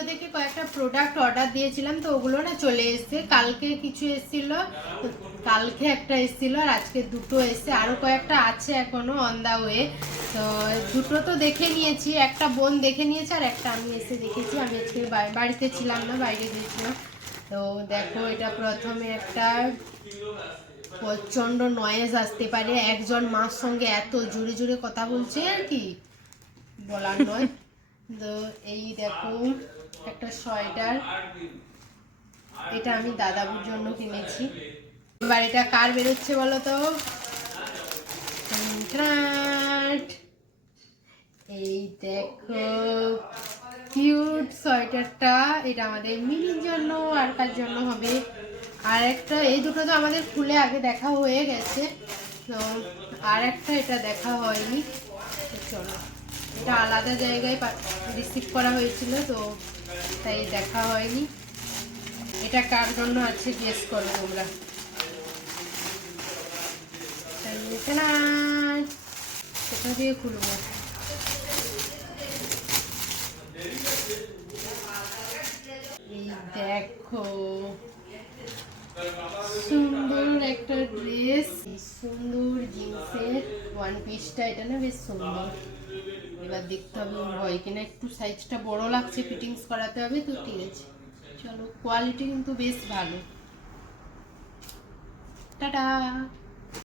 মিশো থেকে কয়েকটা product order দিয়েছিলাম, তো ওগুলো না চলে এসেছে। কালকে কিছু এসেছিল, কালকে একটা এসেছিল, আর আজকে দুটো এসেছে, আরও কয়েকটা আছে এখনো অন দা ওয়ে। তো দুটো তো দেখে নিয়েছি, একটা বোন দেখে নিয়েছে আর একটা আমি এসে দেখেছি। আমি আজকে বাড়িতে ছিলাম না, বাইরে গিয়েছিলাম। তো দেখো, এটা প্রথমে একটা প্রচন্ড নয়েজ আসতে পারে, একজন মার সঙ্গে এত জোরে জোরে কথা বলছে আর কি বলার নয়। তো এই দেখো একটা সোয়েটার, এটা আমি দাদাবুর জন্য কিনেছি। এবার এটা কার বেরোচ্ছে বলো তো? এই দেখো কিউট সোয়েটারটা, এটা আমাদের মিনির জন্য আর কার জন্য হবে। আর একটা, এই দুটো তো আমাদের খুলে আগে দেখা হয়ে গেছে, তো আর একটা এটা দেখা হয়নি। চলো, এটা আলাদা জায়গায় রিসিভ করা হয়েছিল, তো তাই দেখা হয়নি। এটা কার জন্য আছে গেস করো তোমরা। কোথা দিয়ে খুলবো? এই দেখো সুন্দর একটা ড্রেস, সুন্দর জিন্সের ওয়ান পিসটা, এটা না বেশ সুন্দর। এবার দেখতে হবে হয় কিনা, একটু সাইজটা বড় লাগছে, ফিটিংস করাতে হবে, তো ঠিক আছে চলো। কোয়ালিটি কিন্তু বেশ ভালো। টাটা।